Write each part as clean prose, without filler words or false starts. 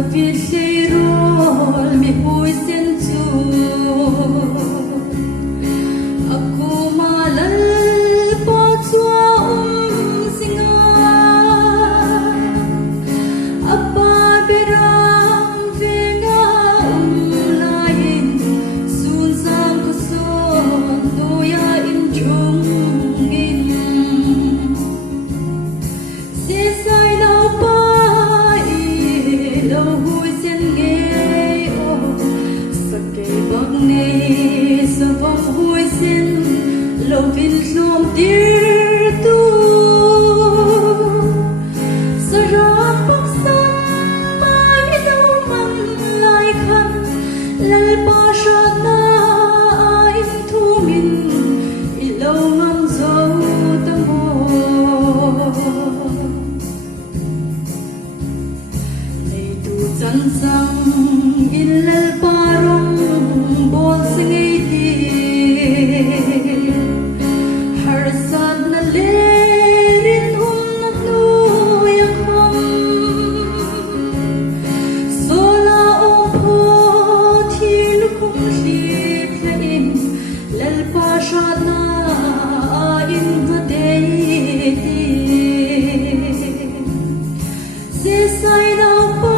David Leirol mi hui sen chu aku malal po chua singa apa berang venga lain sun sam ko son doya in chung in se sai lau pa lâu vui sen nghe ô sắc cây bắc này sa vong vui sen lâu vin lom tir tu sa ra bắc san mai lâu man lai khăn lal pa sha na in thu min i lâu ngam dâu tâm hồn chân sang in lal parong bol singay di har sad na lerin na tuyang ham sola opo thil kum hlit la in lal pa sha na in ha dei di se sai na pa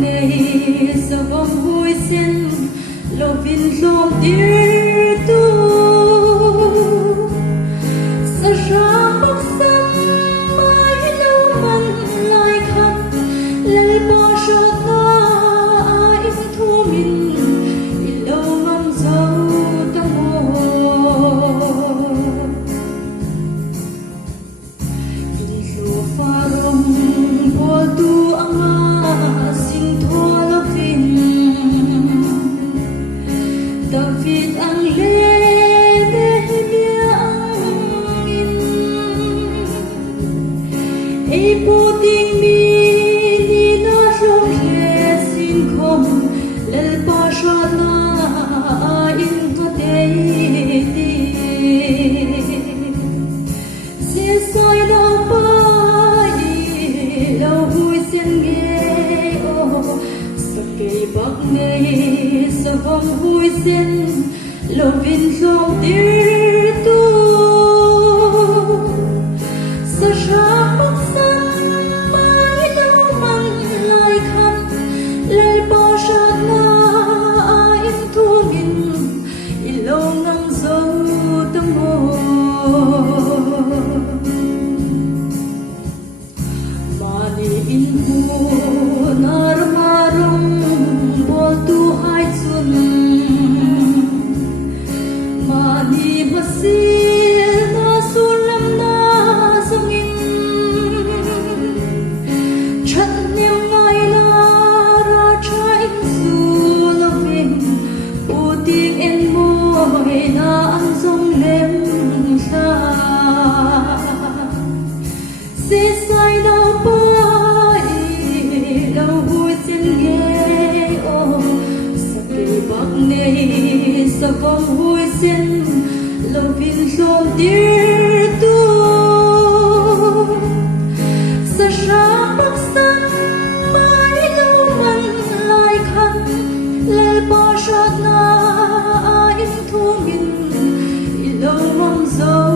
này sa vong vui sen lâu vin lom tir tu sa ra bắc san mai lâu man lai khăn lal pa sha ta in thu min i lâu ngam dâu tâm hồn in lu pha rong bo tu anga David ang Nehemia ang in ay puting mini na siyong sin kom lal pa siya na in kadeti sisay na pa ilaw huy sen geo sa kay bak ngay sa vong vui sen lâu vin lom tir tu sa ra bắc san mai lâu man lai khăn lal pa sha na in thu min i lâu ngam dâu tâm hồn mani in hu nar marong bol tu hai chun mani masil na sulam na sangin chat niu ngai la ra trai su la vin puting en moi na ang song lem sa se sai đâu pa đâu vui sen nghe ô sa cây bắc này sa vong vui sen lâu vin lom tir tu sa ra bắc san mai lâu man lai khăn lal pa sha na in thu min i lâu ngam dâu